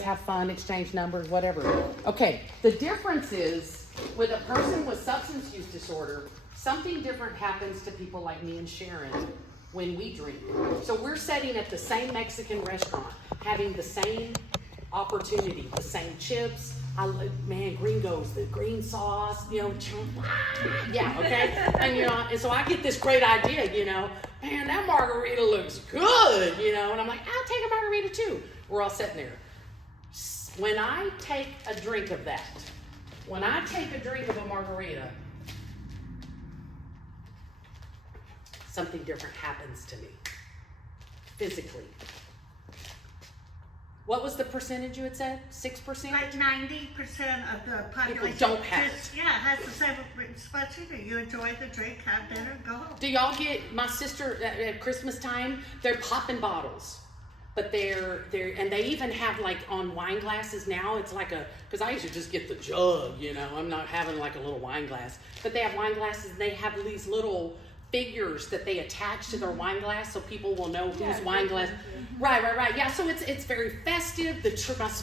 have fun, exchange numbers, whatever. Okay, the difference is with a person with substance use disorder, something different happens to people like me and Sharon when we drink. So we're sitting at the same Mexican restaurant, having the same opportunity, the same chips. Man, gringos, the green sauce, yeah, okay? And so I get this great idea, man, that margarita looks good, and I'm like, I'll take a margarita too. We're all sitting there. When I take a drink of that, when I take a drink of a margarita, something different happens to me, physically. What was the percentage you had said? 6%? Like 90% of the population. People don't have it. Yeah, has the same response you do. You enjoy the drink, have dinner, go home. Do y'all get, my sister at Christmas time, they're popping bottles. But and they even have like on wine glasses now, it's like because I used to just get the jug, I'm not having like a little wine glass. But they have wine glasses and they have these little figures that they attach to their wine glass so people will know whose wine glass. Right. Yeah, so it's very festive.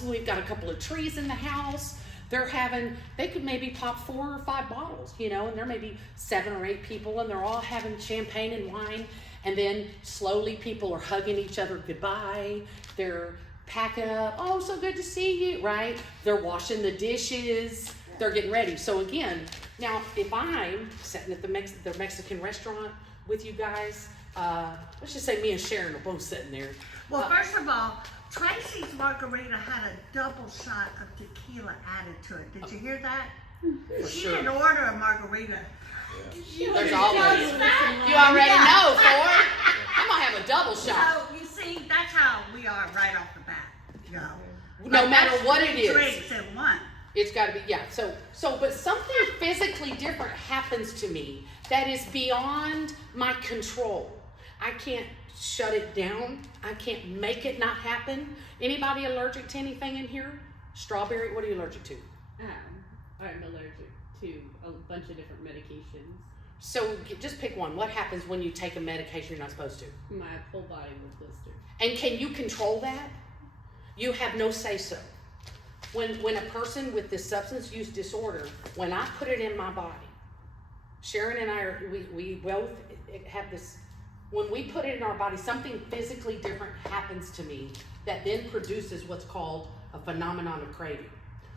We've got a couple of trees in the house. They could maybe pop 4 or 5 bottles, and there may be 7 or 8 people and they're all having champagne and wine. And then slowly people are hugging each other goodbye. They're packing up. Oh, so good to see you, right? They're washing the dishes. They're getting ready. So again, now if I'm sitting at the Mexican restaurant with you guys, let's just say me and Sharon are both sitting there. Well, first of all, Tracy's margarita had a double shot of tequila added to it. Did you hear that? She didn't order a margarita. There's always. You already know, Ford. I'm gonna have a double shot. So you see, that's how we are right off the bat. No matter what it is. Drinks in one. It's got to be, yeah. So, but something physically different happens to me that is beyond my control. I can't shut it down. I can't make it not happen. Anybody allergic to anything in here? Strawberry, what are you allergic to? I'm allergic to a bunch of different medications. So just pick one. What happens when you take a medication you're not supposed to? My whole body will blister. And can you control that? You have no say-so. When a person with this substance use disorder, when I put it in my body, Sharon and I we both have this, when we put it in our body, something physically different happens to me that then produces what's called a phenomenon of craving.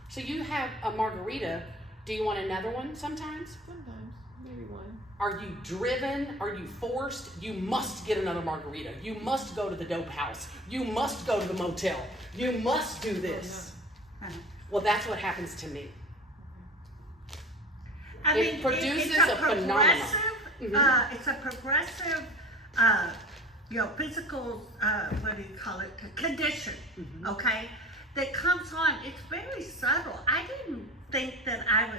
So you have a margarita, do you want another one sometimes? Sometimes, maybe one. Are you driven? Are you forced? You must get another margarita. You must go to the dope house. You must go to the motel. You must do this. Well, that's what happens to me. It produces a phenomenon. It's a progressive, physical, what do you call it, condition, okay, that comes on. It's very subtle. I didn't think that I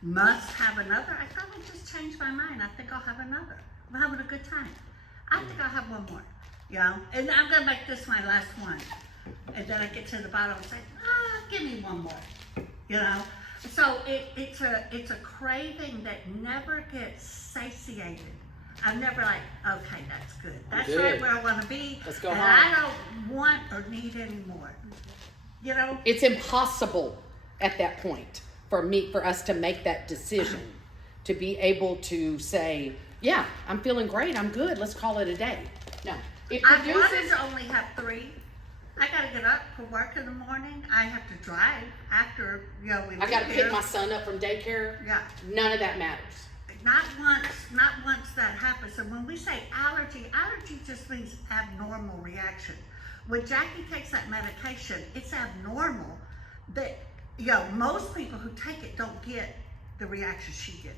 must have another. I thought I just changed my mind. I think I'll have another. I'm having a good time. I think I'll have one more, and I'm going to make this my last one. And then I get to the bottom and say, give me one more, So it's a craving that never gets satiated. I'm never like, okay, that's good. That's right where I want to be. Let's go and home. I don't want or need any more. It's impossible at that point for us to make that decision, to be able to say, yeah, I'm feeling great, I'm good, let's call it a day. No. It produces. I wanted to only have 3. I gotta get up for work in the morning. I have to drive after, we leave I gotta here. pick my son up from daycare. Yeah. None of that matters. Not once that happens. And when we say allergy just means abnormal reaction. When Jackie takes that medication, it's abnormal that, most people who take it don't get the reaction she gets.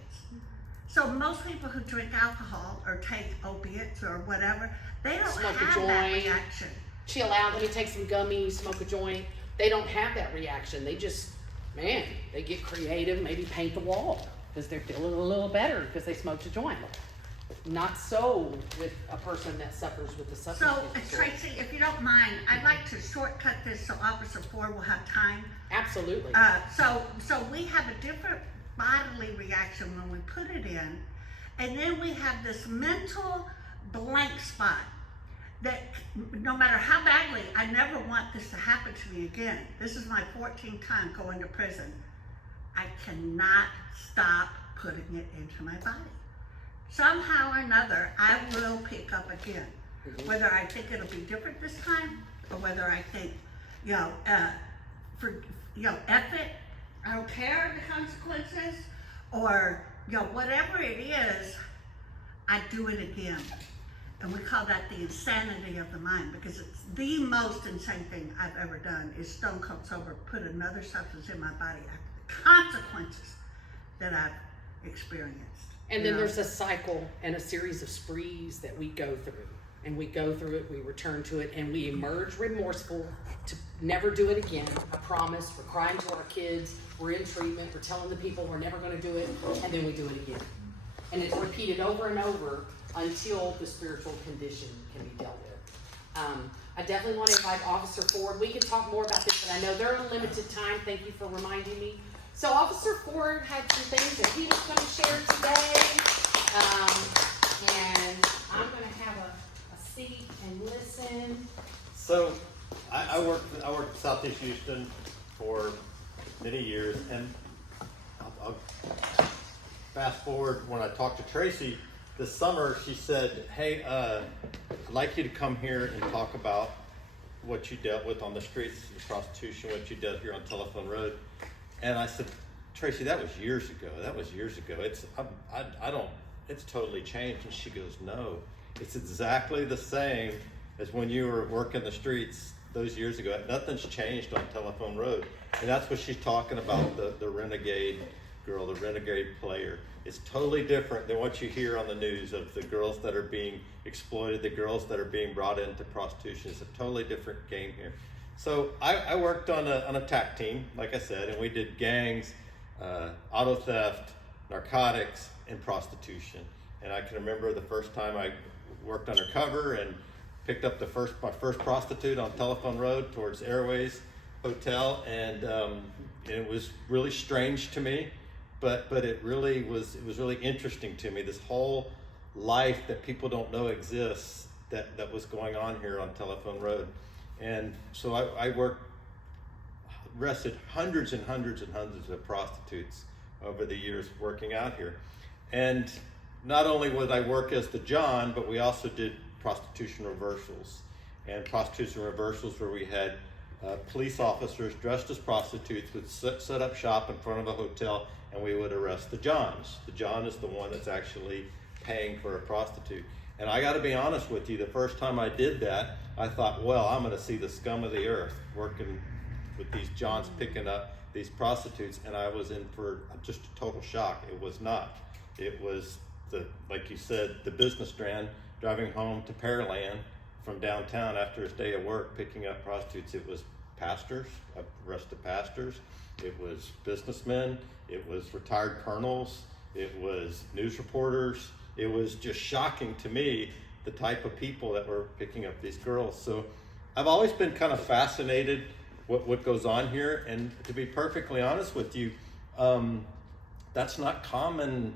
So most people who drink alcohol or take opiates or whatever, they don't have that reaction. Chill out, let me take some gummies, smoke a joint. They don't have that reaction. They just, they get creative, maybe paint the wall because they're feeling a little better because they smoked a joint. Not so with a person that suffers with the substance use disorder. Tracy, if you don't mind, I'd like to shortcut this so Officer Ford will have time. Absolutely. So we have a different bodily reaction when we put it in, and then we have this mental blank spot that no matter how badly, I never want this to happen to me again. This is my 14th time going to prison. I cannot stop putting it into my body. Somehow or another, I will pick up again. Whether I think it'll be different this time, or whether I think, F it, I don't care the consequences, or, whatever it is, I do it again. And we call that the insanity of the mind, because it's the most insane thing I've ever done is stone cold sober, put another substance in my body after the consequences that I've experienced. And then there's a cycle and a series of sprees that we go through. And we go through it, we return to it, and we emerge remorseful to never do it again. I promise. We're crying to our kids, we're in treatment, we're telling the people we're never going to do it, and then we do it again. And it's repeated over and over until the spiritual condition can be dealt with. I definitely want to invite Officer Ford. We can talk more about this, but I know they're on limited time. Thank you for reminding me. So Officer Ford had some things that he was going to share today, and I'm going to have a seat and listen. So I worked in Southeast Houston for many years, and I'll fast forward when I talked to Tracy this summer. She said, hey, I'd like you to come here and talk about what you dealt with on the streets, the prostitution, what you did here on Telephone Road. And I said, Tracy, that was years ago. It's totally changed. And she goes, no, it's exactly the same as when you were working the streets those years ago. Nothing's changed on Telephone Road. And that's what she's talking about, the renegade girl, the renegade player. It's totally different than what you hear on the news of the girls that are being exploited, the girls that are being brought into prostitution. It's a totally different game here. So I worked on a TAC team, like I said, and we did gangs, auto theft, narcotics, and prostitution. And I can remember the first time I worked undercover and picked up my first prostitute on Telephone Road towards Airways Hotel, and it was really strange to me, but it was really interesting to me, this whole life that people don't know exists that was going on here on Telephone Road. And so I arrested hundreds and hundreds and hundreds of prostitutes over the years working out here. And not only would I work as the John, but we also did prostitution reversals. And prostitution reversals where we had police officers dressed as prostitutes would set up shop in front of a hotel, and we would arrest the Johns. The John is the one that's actually paying for a prostitute. And I got to be honest with you, the first time I did that, I thought, well, I'm going to see the scum of the earth working with these Johns picking up these prostitutes, and I was in for just a total shock. It was not. It was, like you said, the business strand driving home to Pearland from downtown after his day of work picking up prostitutes. It was pastors, arrested pastors. It was businessmen. It was retired colonels. It was news reporters. It was just shocking to me, the type of people that were picking up these girls. So I've always been kind of fascinated what goes on here. And to be perfectly honest with you, that's not common.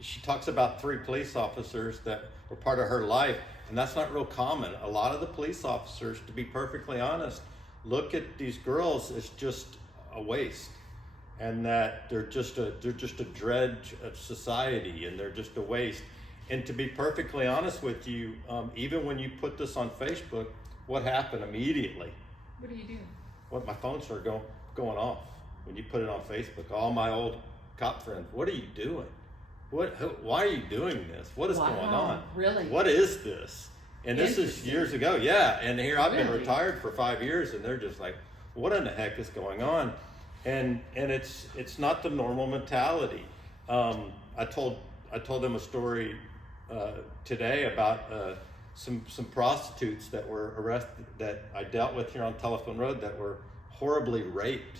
She talks about 3 police officers that were part of her life, and that's not real common. A lot of the police officers, to be perfectly honest, look at these girls as just a waste, and that they're just a dredge of society, and they're just a waste. And to be perfectly honest with you, even when you put this on Facebook, what happened immediately? What do you do? Well, my phone started going off when you put it on Facebook. All my old cop friends, what are you doing? Why are you doing this? What is going on? Really? What is this? And this is years ago, yeah. And here I've been retired for 5 years, and they're just like, what in the heck is going on? And it's not the normal mentality. I told them a story today about some prostitutes that were arrested that I dealt with here on Telephone Road that were horribly raped,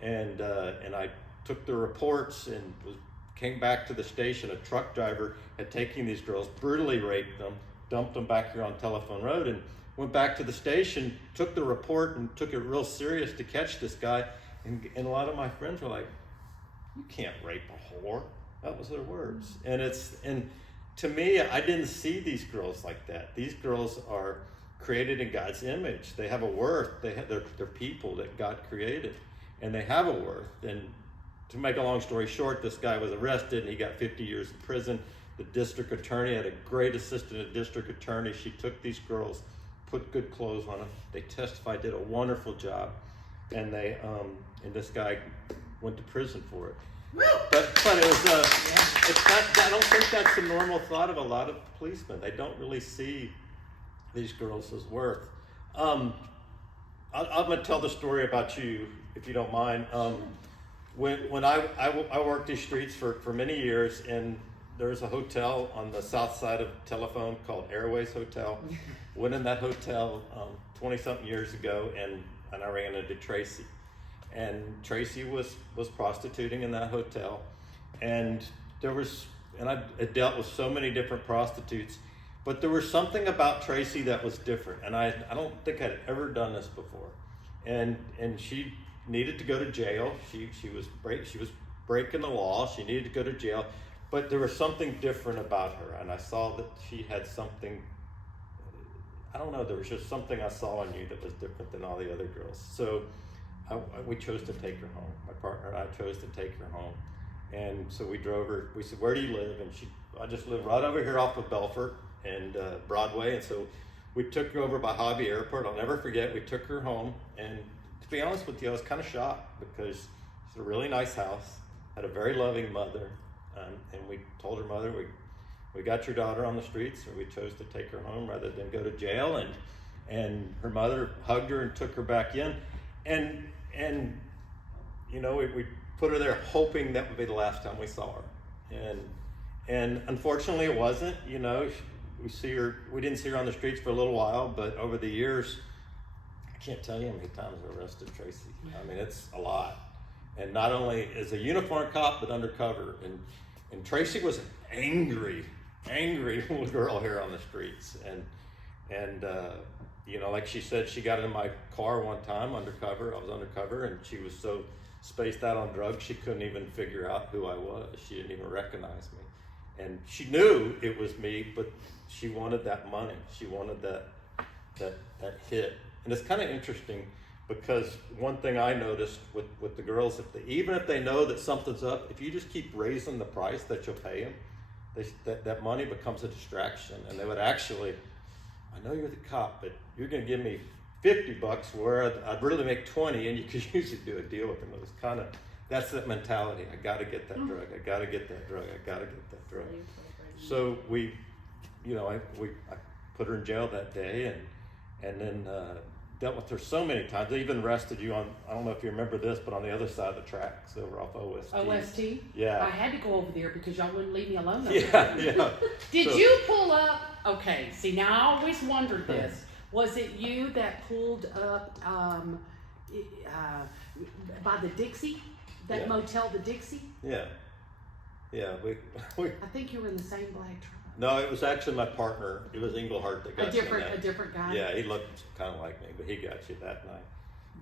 and I took the reports and came back to the station. A truck driver had taken these girls, brutally raped them, dumped them back here on Telephone Road, and went back to the station, took the report, and took it real serious to catch this guy. And a lot of my friends were like, "You can't rape a whore." That was their words. And to me, I didn't see these girls like that. These girls are created in God's image. They have a worth. They're people that God created, and they have a worth. And to make a long story short, this guy was arrested and he got 50 years in prison. The district attorney had a great assistant district attorney. She took these girls, put good clothes on them. They testified, did a wonderful job, and and this guy went to prison for it. But it was it's not. I don't think that's the normal thought of a lot of policemen. They don't really see these girls as worth. I'm gonna tell the story about you, if you don't mind. When I worked these streets for many years, and there's a hotel on the south side of Telephone called Airways Hotel. Went in that hotel 20-something years ago, and I ran into Tracy. And Tracy was prostituting in that hotel. And I had dealt with so many different prostitutes, but there was something about Tracy that was different. And I don't think I'd ever done this before. And she needed to go to jail. She was breaking the law. She needed to go to jail. But there was something different about her, and I saw that she had something, I don't know, there was just something I saw in you that was different than all the other girls. So we chose to take her home. My partner and I chose to take her home. And so we drove her, we said, where do you live? And I just live right over here off of Belfort and Broadway. And so we took her over by Hobby Airport. I'll never forget, we took her home. And to be honest with you, I was kind of shocked because it's a really nice house, had a very loving mother. And we told her mother, we got your daughter on the streets, or we chose to take her home rather than go to jail. And her mother hugged her and took her back in. And you know, we put her there hoping that would be the last time we saw her. And unfortunately it wasn't. You know, we didn't see her on the streets for a little while, but over the years, I can't tell you how many times I arrested Tracy. I mean, it's a lot. And not only as a uniform cop, but undercover. And Tracy was an angry little girl here on the streets. And you know, like she said, she got in my car one time undercover. I was undercover, and she was so spaced out on drugs, she couldn't even figure out who I was. She didn't even recognize me. And she knew it was me, but she wanted that money. She wanted that hit. And it's kind of interesting, because one thing I noticed with the girls, even if they know that something's up, if you just keep raising the price that you'll pay them, that money becomes a distraction. And they would actually, I know you're the cop, but you're going to give me $50 where I'd really make 20, and you could usually do a deal with them. It was kind of, that's that mentality. I got to get that drug. I got to get that drug. I got to get that drug. So I put her in jail that day, and then dealt with her so many times. They even arrested you on, I don't know if you remember this, but on the other side of the tracks over off OST. OST? Yeah. I had to go over there because y'all wouldn't leave me alone. Yeah. Did you pull up? Okay, see, now I always wondered this. Was it you that pulled up by the Dixie? That motel, the Dixie? Yeah. I think you were in the same black truck. No, it was actually my partner. It was Englehart that got A different guy? Yeah, he looked kind of like me, but he got you that night.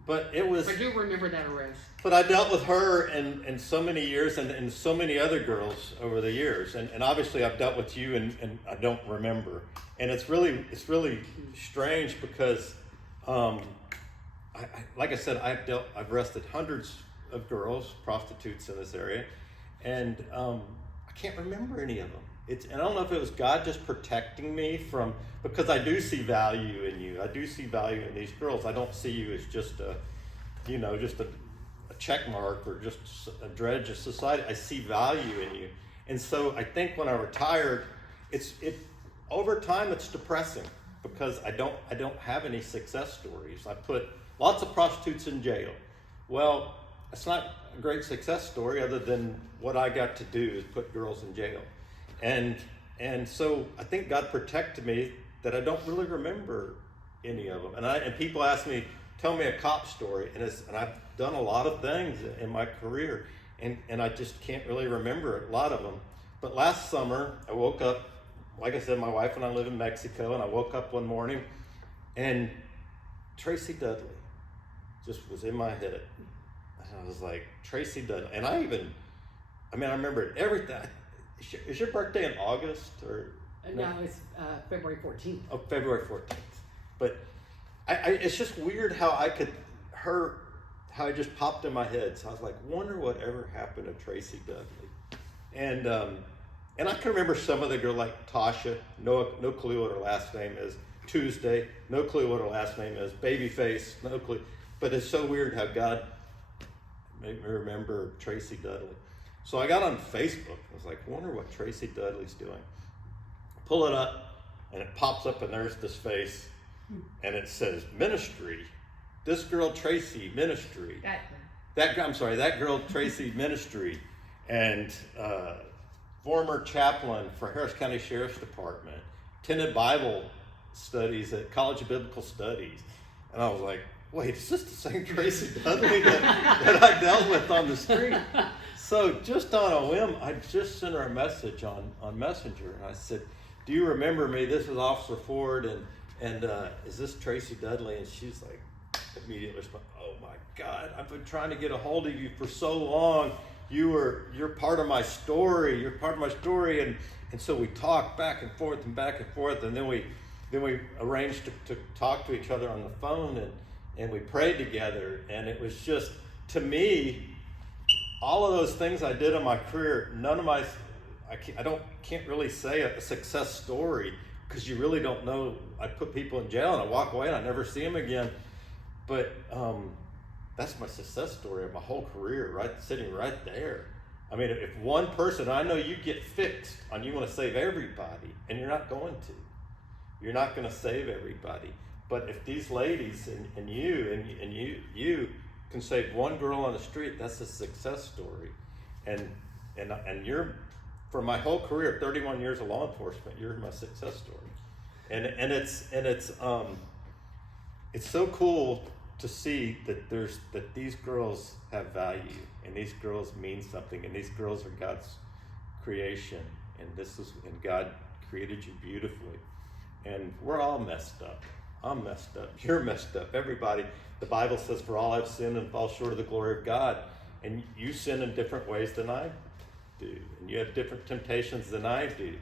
But it was... I do remember that arrest. But I dealt with her and so many years and so many other girls over the years. And obviously I've dealt with you and I don't remember. And it's really strange because, like I said, I've arrested hundreds of girls, prostitutes in this area. And I can't remember any of them. And I don't know if it was God just protecting me because I do see value in you. I do see value in these girls. I don't see you as just a check mark or just a dredge of society. I see value in you. And so I think when I retired, over time it's depressing because I don't have any success stories. I put lots of prostitutes in jail. Well, it's not a great success story other than what I got to do is put girls in jail. And so I think God protected me that I don't really remember any of them. And people ask me, tell me a cop story, and I've done a lot of things in my career, and I just can't really remember a lot of them. But last summer I woke up, like I said, my wife and I live in Mexico, and I woke up one morning and Tracy Dudley just was in my head. And I was like, Tracy Dudley, and I remembered everything. is your birthday in August or? No, it's February 14th. Oh, February 14th. But it's just weird how how it just popped in my head. So I was like, wonder whatever happened to Tracy Dudley. And I can remember some of the girls like Tasha, no clue what her last name is. Tuesday, no clue what her last name is. Babyface, no clue. But it's so weird how God made me remember Tracy Dudley. So I got on Facebook. I was like, wonder what Tracy Dudley's doing. Pull it up, and it pops up, and there's this face, and it says ministry. This girl Tracy ministry. That girl Tracy ministry, and former chaplain for Harris County Sheriff's Department, attended Bible studies at College of Biblical Studies, and I was like, wait, is this the same Tracy Dudley that I dealt with on the street? So just on a whim, I just sent her a message on Messenger, and I said, do you remember me? This is Officer Ford, and is this Tracy Dudley? And she's like, immediately respond, oh my God, I've been trying to get a hold of you for so long. You're part of my story. You're part of my story. And so we talked back and forth, and then we arranged to talk to each other on the phone, and we prayed together. And it was just, to me, all of those things I did in my career, none of my, can't really say a success story, because you really don't know. I put people in jail and I walk away and I never see them again. But that's my success story of my whole career, right, sitting right there. I mean, if one person, I know you get fixed on you want to save everybody, and you're not going to. You're not going to save everybody. But if these ladies and you can save one girl on the street, that's a success story. And you're, for my whole career, 31 years of law enforcement, you're my success story. And it's so cool to see that these girls have value, and these girls mean something, and these girls are God's creation, and God created you beautifully. And we're all messed up. I'm messed up. You're messed up. Everybody. The Bible says, for all have sinned and fall short of the glory of God. And you sin in different ways than I do. And you have different temptations than I do.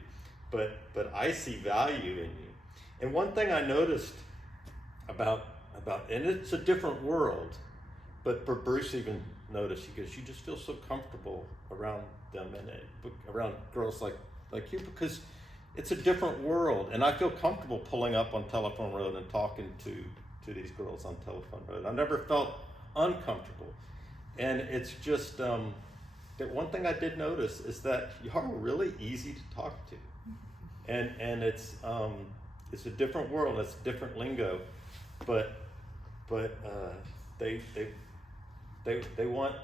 But I see value in you. And one thing I noticed about, and it's a different world, but Bruce even noticed, he goes, you just feel so comfortable around them and around girls like you, because it's a different world. And I feel comfortable pulling up on Telephone Road and talking to these girls on Telephone Road. I never felt uncomfortable. And it's just, that one thing I did notice is that you are really easy to talk to. And it's a different world, it's a different lingo, but they want.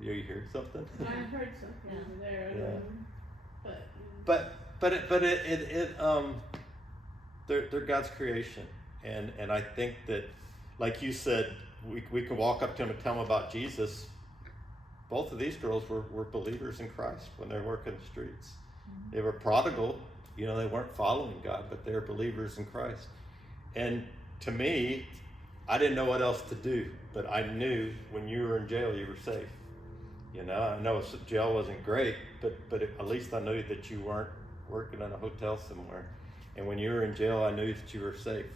You heard something? I heard something over there. I don't know. But they're God's creation, and I think that, like you said, we can walk up to them and tell them about Jesus. Both of these girls were believers in Christ when they were working the streets. Mm-hmm. They were prodigal, they weren't following God, but they were believers in Christ. And to me, I didn't know what else to do, but I knew when you were in jail, you were safe. I know jail wasn't great, but at least I knew that you weren't working in a hotel somewhere. And when you were in jail, I knew that you were safe.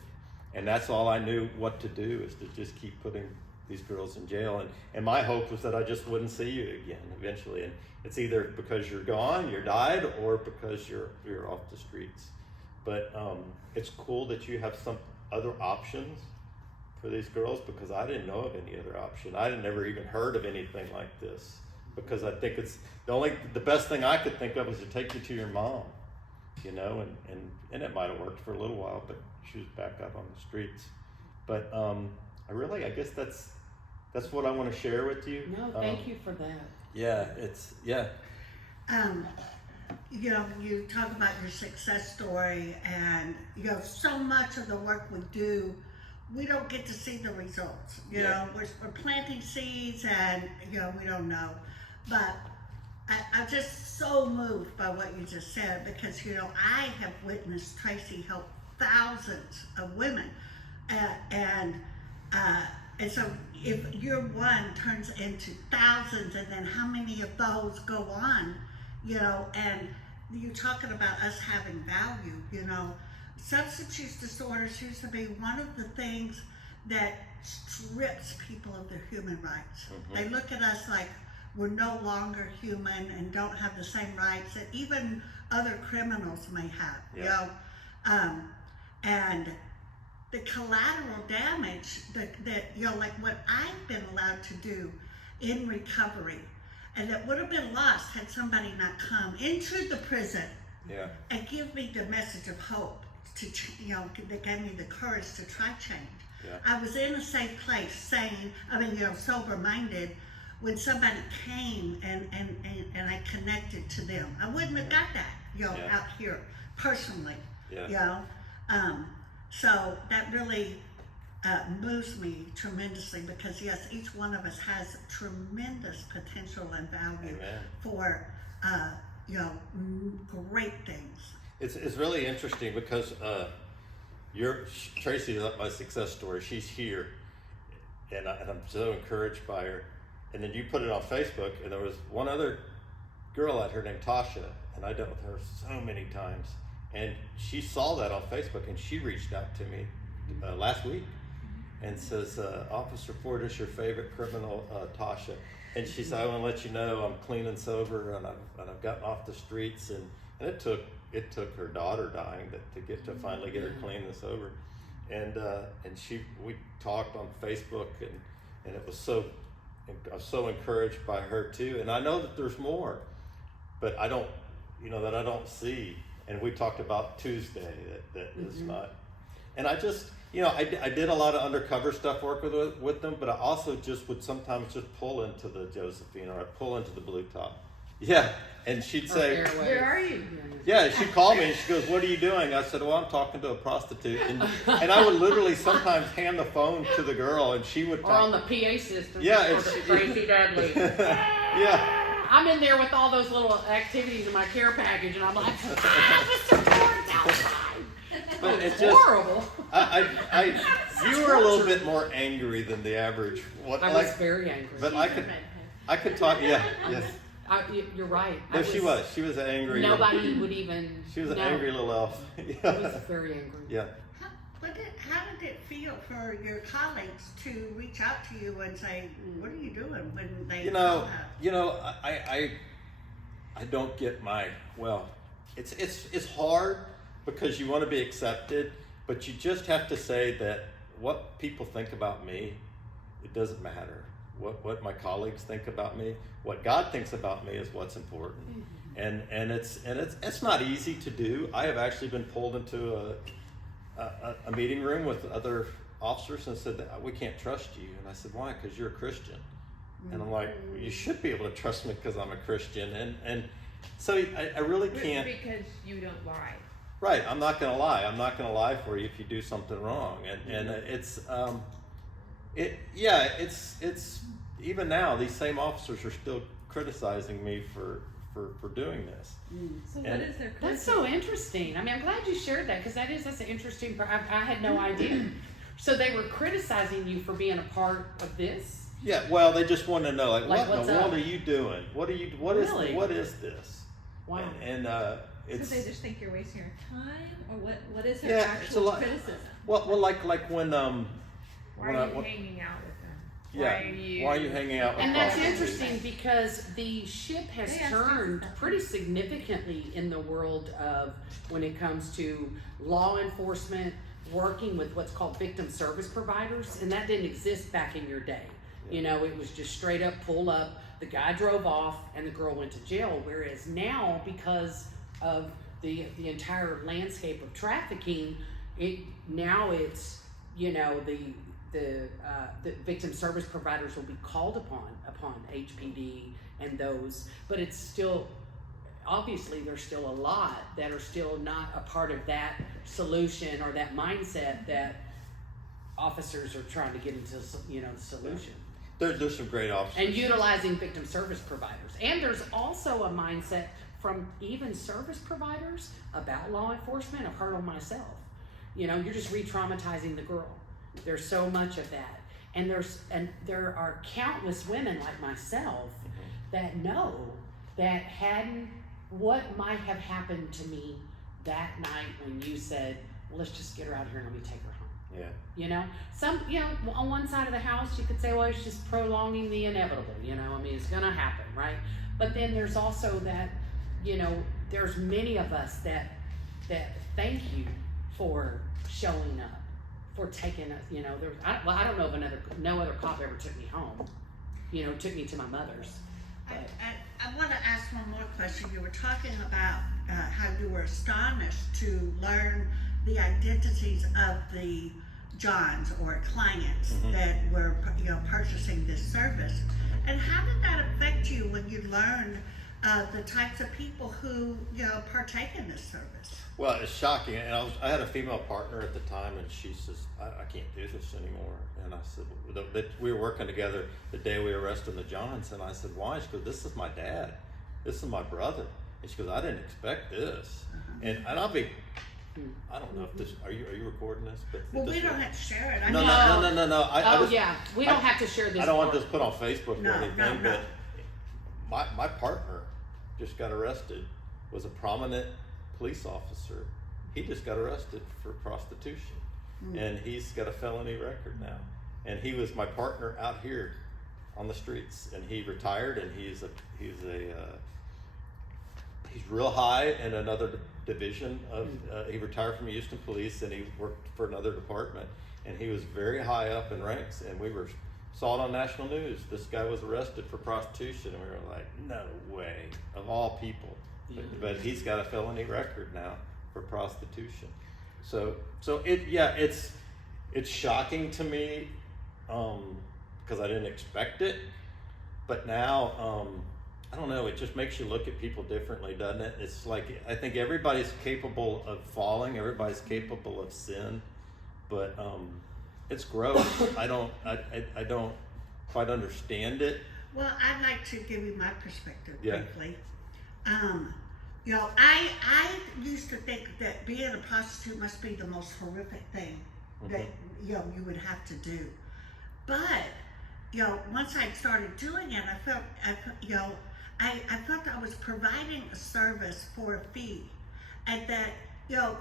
And that's all I knew what to do, is to just keep putting these girls in jail. And my hope was that I just wouldn't see you again eventually. And it's either because you're gone, you died, or because you're off the streets. But it's cool that you have some other options for these girls, because I didn't know of any other option. I had never even heard of anything like this, because I think it's the best thing I could think of is to take you to your mom, and it might have worked for a little while, but she was back out on the streets. But I guess that's what I want to share with you. No, thank you for that. Yeah, you talk about your success story, and so much of the work we do, we don't get to see the results. We're planting seeds, and we don't know. But I'm just so moved by what you just said, because I have witnessed Tracy help thousands of women, and so if your one turns into thousands, and then how many of those go on you know, and you talking about us having value, you know. Substance use disorder seems to be one of the things that strips people of their human rights. They look at us like we're no longer human and don't have the same rights that even other criminals may have, you know. And the collateral damage that you know, like what I've been allowed to do in recovery, and that would have been lost had somebody not come into the prison and give me the message of hope to, you know, that gave me the courage to try change. I was in a safe place, saying, I mean, you know, sober-minded, when somebody came and I connected to them. I wouldn't have got that, you know, out here personally, you know. So that really moves me tremendously, because yes, each one of us has tremendous potential and value for, you know, great things. It's really interesting because Tracy is my success story. She's here, and I'm so encouraged by her. And then you put it on Facebook, and there was one other girl out here named Tasha, and I dealt with her so many times. And she saw that on Facebook, and she reached out to me last week and says, Officer Ford is your favorite criminal, Tasha. And she said, I want to let you know I'm clean and sober, and I've gotten off the streets. And it took her daughter dying to finally get her clean and sober. And we talked on Facebook, and it was I was so encouraged by her too. And I know that there's more, but I don't see. And we talked about Tuesday that is not. And I just, you know, I did a lot of undercover stuff work with them, but I also just would sometimes just pull into the Josephine, or I'd pull into the Blue Top. Yeah. And she'd say, where are you? Yeah, she'd call me and she goes, what are you doing? I said, well, I'm talking to a prostitute. And I would literally sometimes hand the phone to the girl, and she would talk. Or on the PA system. Yeah. Tracy Dudley. Yeah. I'm in there with all those little activities in my care package, and I'm like, Mr. Ford's outside. But it's just horrible. You were a little bit more angry than the average. I was very angry. But I could talk. Yeah, yes. You're right. No, she was. She was angry. Nobody would even. She was an angry little elf. I was very angry. Yeah. How did it feel for your colleagues to reach out to you and say, "What are you doing?" When they I don't get it's hard because you want to be accepted, but you just have to say that what people think about me, it doesn't matter. What my colleagues think about me, what God thinks about me is what's important. And it's not easy to do. I have actually been pulled into a meeting room with other officers and said that we can't trust you. And I said, why? Because you're a Christian. And I'm like, you should be able to trust me because I'm a Christian. And so I really can't. Because you don't lie. Right, I'm not going to lie. I'm not going to lie for you if you do something wrong. And it's even now these same officers are still criticizing me for doing this. So what is their? That's so interesting. I mean, I'm glad you shared that, because that's an interesting. I had no idea. So they were criticizing you for being a part of this. Yeah, well, they just want to know, like what in the world up? Are you doing? What is this? Wow. And it's. So they just think you're wasting your time, or what is their actual criticism? Well, like when Why are you hanging out with them? Yeah. Why are you hanging out with them? And that's interesting, because the ship has turned pretty significantly in the world of when it comes to law enforcement working with what's called victim service providers, and that didn't exist back in your day. You know, it was just straight up pull up, the guy drove off, and the girl went to jail. Whereas now, because of the entire landscape of trafficking, it's you know, the victim service providers will be called upon HPD and those, but it's still, obviously there's still a lot that are still not a part of that solution or that mindset that officers are trying to get into, you know, the solution. There's some great officers. And utilizing victim service providers. And there's also a mindset from even service providers about law enforcement. I've heard on myself. You know, you're just re-traumatizing the girl. There's so much of that. And there are countless women like myself that know that hadn't what might have happened to me that night when you said, well, let's just get her out here and let me take her home. Yeah. You know, on one side of the house, you could say, well, it's just prolonging the inevitable, I mean, it's gonna happen, right? But then there's also that, there's many of us that thank you for showing up, for taking us, I don't know of no other cop ever took me home, took me to my mother's. I want to ask one more question. You were talking about how you were astonished to learn the identities of the Johns or clients that were, purchasing this service. And how did that affect you when you learned the types of people who, partake in this service? Well, it's shocking. And I had a female partner at the time, and she says, I can't do this anymore. And I said, we were working together the day we arrested the Johns, and I said, why? She goes, this is my dad. This is my brother. And she goes, I didn't expect this. And I'll be, I don't know if this, are you recording this? But Well, we don't have to share it. No. We don't have to share this. I don't want this put on Facebook No, or anything, no. but my partner just got arrested, was a prominent police officer. He just got arrested for prostitution, and he's got a felony record now. And he was my partner out here on the streets, and he retired, and he's real high in another division of. He retired from Houston Police, and he worked for another department, and he was very high up in ranks. And we saw it on national news. This guy was arrested for prostitution, and we were like, no way, of all people. But he's got a felony record now for prostitution. So it's shocking to me, because I didn't expect it. But now, I don't know, it just makes you look at people differently, doesn't it? It's like, I think everybody's capable of falling, everybody's capable of sin, but it's gross. I don't quite understand it. Well, I'd like to give you my perspective Yeah. briefly. I used to think that being a prostitute must be the most horrific thing that you would have to do. But once I started doing it, I felt I was providing a service for a fee, and that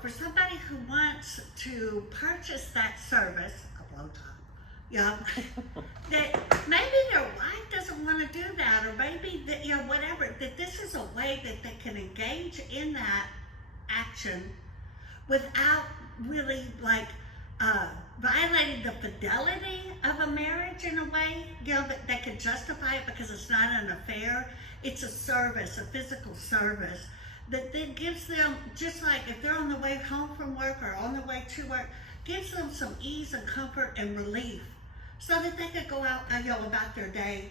for somebody who wants to purchase that service, a blowjob, that maybe their wife doesn't want to do that, or maybe that whatever, that this is a way that they can engage in that action without really violating the fidelity of a marriage in a way, that can justify it because it's not an affair. It's a service, a physical service that then gives them, just like if they're on the way home from work or on the way to work, gives them some ease and comfort and relief, so that they could go out, about their day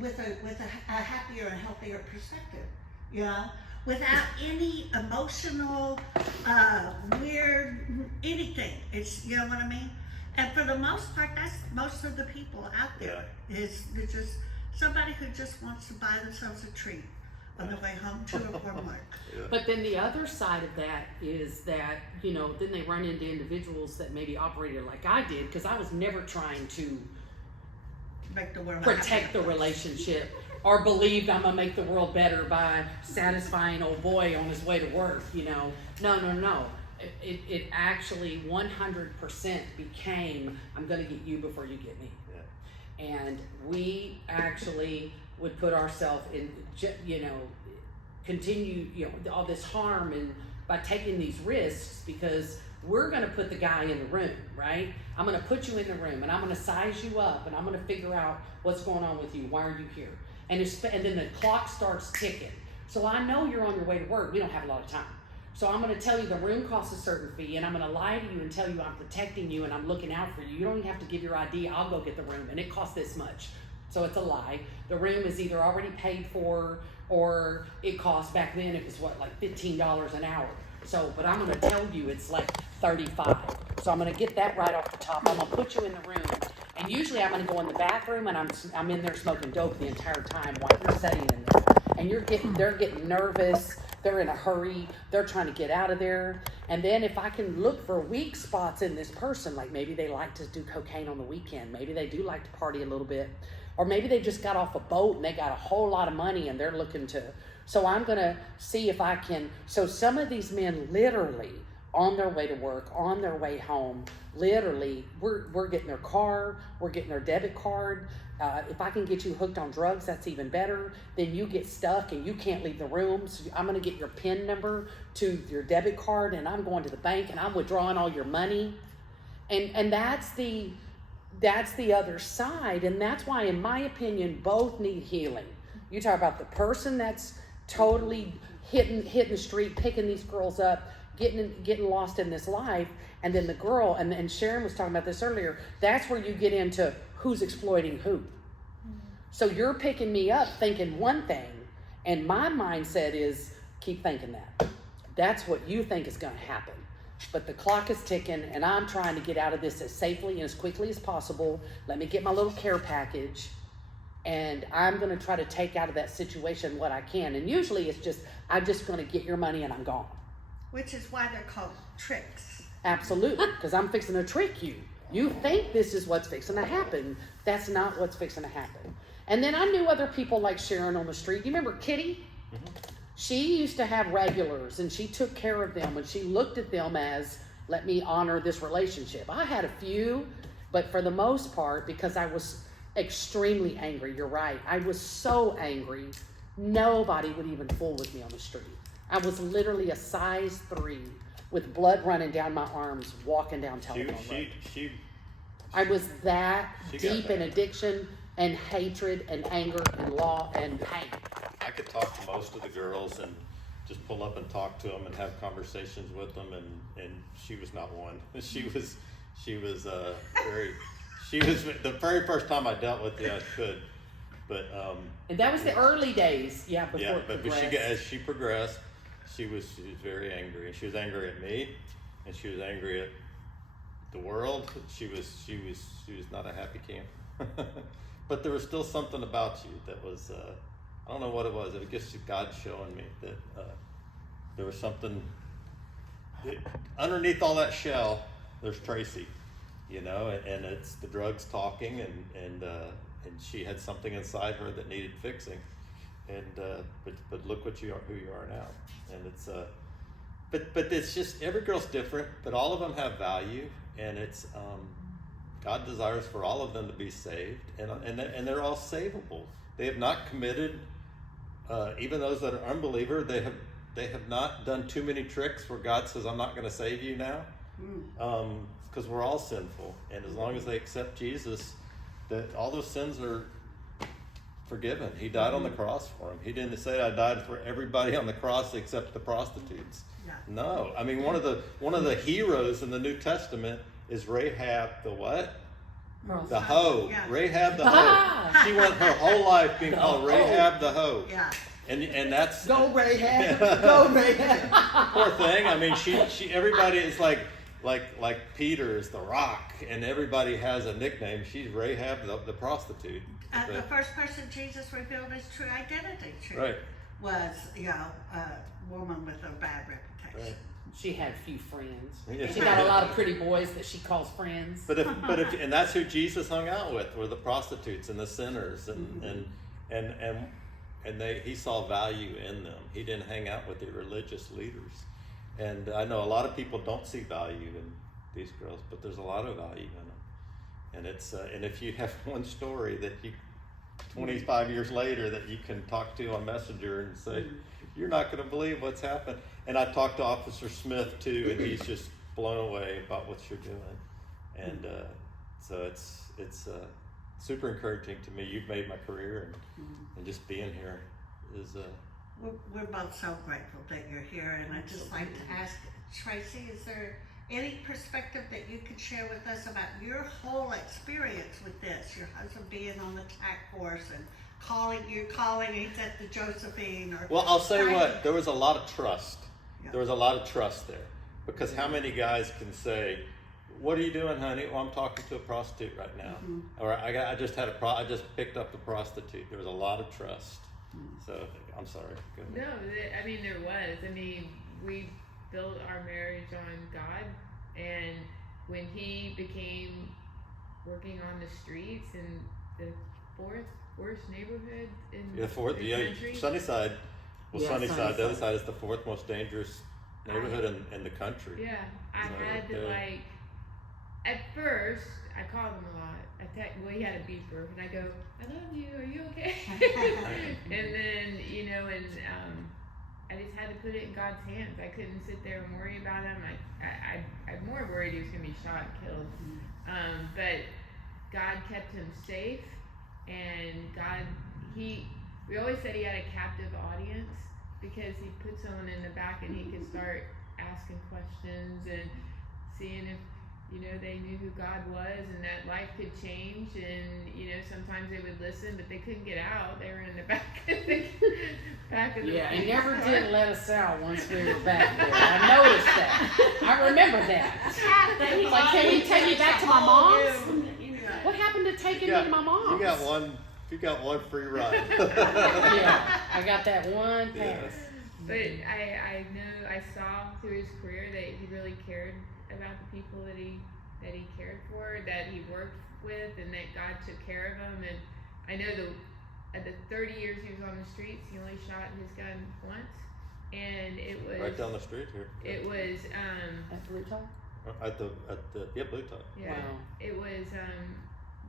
with a happier and healthier perspective, without any emotional, weird anything. It's, you know what I mean? And for the most part, that's most of the people out there. Is just somebody who just wants to buy themselves a treat on the way home to or from work. But then the other side of that is that, then they run into individuals that maybe operated like I did, because I was never trying to Make the world protect the relationship or believed I'm gonna make the world better by satisfying old boy on his way to work, No. It actually 100% became, I'm gonna get you before you get me. And we actually would put ourselves in, continue, all this harm, and by taking these risks, because we're going to put the guy in the room, right? I'm going to put you in the room, and I'm going to size you up, and I'm going to figure out what's going on with you. Why are you here? And then the clock starts ticking. So I know you're on your way to work. We don't have a lot of time. So I'm going to tell you the room costs a certain fee, and I'm going to lie to you and tell you I'm protecting you and I'm looking out for you. You don't even have to give your ID. I'll go get the room, and it costs this much. So it's a lie. The room is either already paid for, or it cost, back then it was like $15 an hour. So, but I'm going to tell you it's like $35. So I'm going to get that right off the top. I'm going to put you in the room, and usually I'm going to go in the bathroom, and I'm in there smoking dope the entire time while you're sitting in there. And they're getting nervous. They're in a hurry. They're trying to get out of there. And then if I can look for weak spots in this person, like maybe they like to do cocaine on the weekend, maybe they do like to party a little bit, or maybe they just got off a boat and they got a whole lot of money and they're looking to, so I'm going to see if I can, so some of these men literally on their way to work, on their way home, literally, we're getting their car, we're getting their debit card. If I can get you hooked on drugs, that's even better. Then you get stuck and you can't leave the room. So I'm going to get your PIN number to your debit card, and I'm going to the bank and I'm withdrawing all your money. And that's the other side. And that's why, in my opinion, both need healing. You talk about the person that's totally hitting the street, picking these girls up, getting lost in this life, and then the girl, and Sharon was talking about this earlier, that's where you get into who's exploiting who. So you're picking me up thinking one thing, and my mindset is keep thinking that. That's what you think is going to happen. But the clock is ticking, and I'm trying to get out of this as safely and as quickly as possible. Let me get my little care package, and I'm going to try to take out of that situation what I can. And usually it's just, I'm just going to get your money and I'm gone. Which is why they're called tricks. Absolutely, because I'm fixing to trick you. You think this is what's fixing to happen. That's not what's fixing to happen. And then I knew other people like Sharon on the street. You remember Kitty? Mm-hmm. She used to have regulars, and she took care of them, and she looked at them as, let me honor this relationship. I had a few, but for the most part, because I was extremely angry, you're right. I was so angry, nobody would even fool with me on the street. I was literally a size 3 with blood running down my arms, walking down Telephone Road. I was that deep in addiction and hatred and anger and law and pain. I could talk to most of the girls and just pull up and talk to them and have conversations with them, and she was not one. She was the very first time I dealt with it, I could, but and that was the early days, before yeah, it but as she progressed, she was very angry. She was angry at me, and she was angry at the world. She was not a happy camper. But there was still something about you that was, I don't know what it was. It was just God showing me that there was something underneath all that shell. There's Tracy, and it's the drugs talking, and she had something inside her that needed fixing. And but look who you are now. And it's but it's just, every girl's different, but all of them have value, and it's God desires for all of them to be saved, and they're all savable. They have not committed, even those that are unbeliever, they have not done too many tricks where God says, I'm not going to save you now, because we're all sinful, and as long as they accept Jesus, that all those sins are forgiven. He died on the cross for them. He didn't say, I died for everybody on the cross except the prostitutes. Yeah. No, I mean, one of the heroes in the New Testament is Rahab the what? The hoe. Yeah. Rahab the hoe. She went her whole life being called Rahab the hoe. Yeah. And that's go Rahab. Go Rahab. Poor thing. I mean, she everybody is like Peter is the Rock, and everybody has a nickname. She's Rahab the prostitute. The first person Jesus revealed his true identity to right. was a woman with a bad reputation. Right. She had few friends. Yeah. She got a lot of pretty boys that she calls friends. But if and that's who Jesus hung out with, were the prostitutes and the sinners, and he saw value in them. He didn't hang out with the religious leaders. And I know a lot of people don't see value in these girls, but there's a lot of value in them. And it's and if you have one story that you 25 years later that you can talk to on Messenger and say, you're not going to believe what's happened. And I talked to Officer Smith too, and he's just blown away about what you're doing. And so it's super encouraging to me. You've made my career, and just being here is. We're both so grateful that you're here, and I'd just like to ask Tracy, is there any perspective that you could share with us about your whole experience with this? Your husband being on the TAC force and calling, he's at the Josephine, or well, I'll say what, there was a lot of trust. Yeah. There was a lot of trust there, because how many guys can say, "What are you doing, honey?" "Well, I'm talking to a prostitute right now," or I just picked up a prostitute. There was a lot of trust. So I'm sorry. Go ahead. No, I mean there was. I mean, we built our marriage on God, and when he became working on the streets and the fourth worst neighborhood in Yeah, fourth. the Yeah, country. Sunnyside. Well, Yeah, Sunnyside. The other Sunnyside. side is the fourth most dangerous neighborhood in the country. Yeah, I So, had to yeah. like. At first, I called him a lot. Well, he had a beeper, and I go, "I love you. Are you okay?" And then I just had to put it in God's hands. I couldn't sit there and worry about him. I'm more worried he was gonna be shot and killed. But God kept him safe, and we always said he had a captive audience because he put someone in the back and he could start asking questions and seeing if they knew who God was and that life could change. And sometimes they would listen, but they couldn't get out. They were in the back of the Yeah, he never did let us out once we were back there. I noticed that. I remember that. He's like, can we take you back to my mom's? What happened to taking me to my mom's? You got one free ride. Yeah, I got that one Yeah. pass. But I know I saw through his career that he really cared about the people that he cared for, that he worked with, and that God took care of him. And I know at the 30 years he was on the streets, he only shot his gun once, and it was Right down the street here. It was At Blue Top? At the Blue Top. yeah. Wow. It was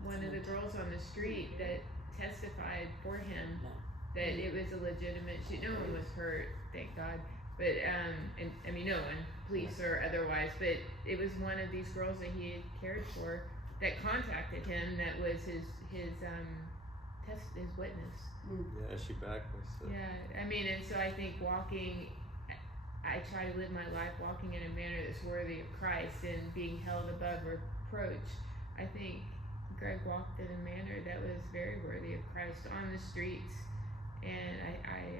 one of the girls on the street that testified for him that it was a legitimate shoot. No one was hurt, thank God. But and I mean, no one, police or otherwise. But it was one of these girls that he had cared for that contacted him. That was his witness. Yeah, she backed me. So. Yeah, I mean, and so I think I try to live my life walking in a manner that's worthy of Christ and being held above reproach. I think Greg walked in a manner that was very worthy of Christ on the streets, and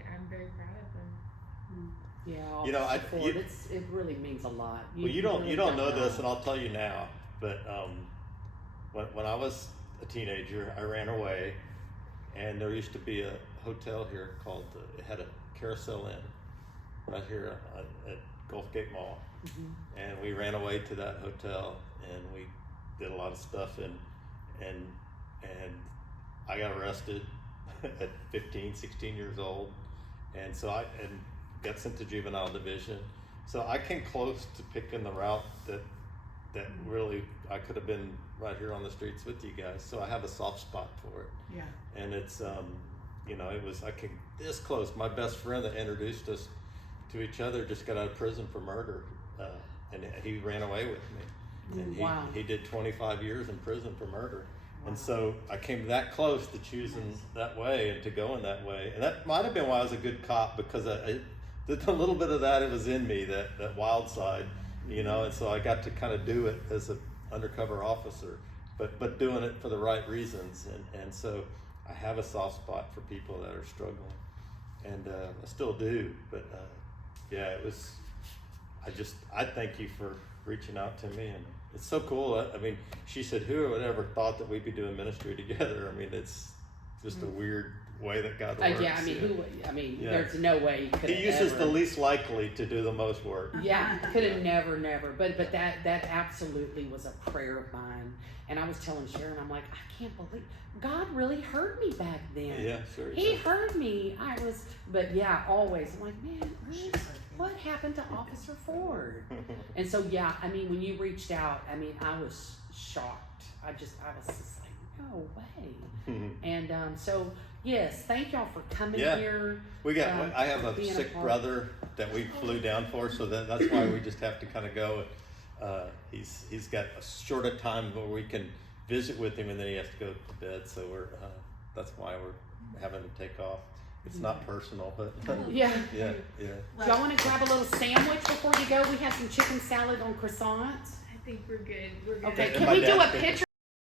I'm very proud of him. Yeah, it really means a lot. Well, you don't know this, and I'll tell you now. But when I was a teenager, I ran away, and there used to be a hotel here called it had a Carousel Inn right here at Gulf Gate Mall, and we ran away to that hotel, and we did a lot of stuff, and I got arrested at 15, 16 years old, and so I got sent to juvenile division. So I came close to picking the route that really I could have been right here on the streets with you guys. So I have a soft spot for it. Yeah. And it's I came this close. My best friend that introduced us to each other just got out of prison for murder, and he ran away with me. And he did 25 years in prison for murder. And so I came that close to choosing that way and to going that way. And that might have been why I was a good cop, because I did a little bit of that. It was in me, that wild side, and so I got to kind of do it as an undercover officer, but doing it for the right reasons. And so I have a soft spot for people that are struggling, and I still do. But yeah, it was, I thank you for reaching out to me, and it's so cool. I mean, she said, who would ever thought that we'd be doing ministry together? I mean, it's just a weird way that God works. Yeah, I mean, there's no way you could. He uses the least likely to do the most work. Yeah, could have never. But that absolutely was a prayer of mine. And I was telling Sharon, I'm like, I can't believe God really heard me back then. Yeah, sure. He heard me. But yeah, always. I'm like, man, what happened to Officer Ford? And so, yeah, I mean, when you reached out, I mean, I was shocked. I was just like, no way. And so, yes, thank y'all for coming here. I have a sick brother that we flew down for, so that's why we just have to kind of go. He's got a shorter time where we can visit with him, and then he has to go to bed. So that's why we're having to take off. It's not personal, but yeah. Do y'all want to grab a little sandwich before you go? We have some chicken salad on croissants. I think we're good. Okay, can we do a picture?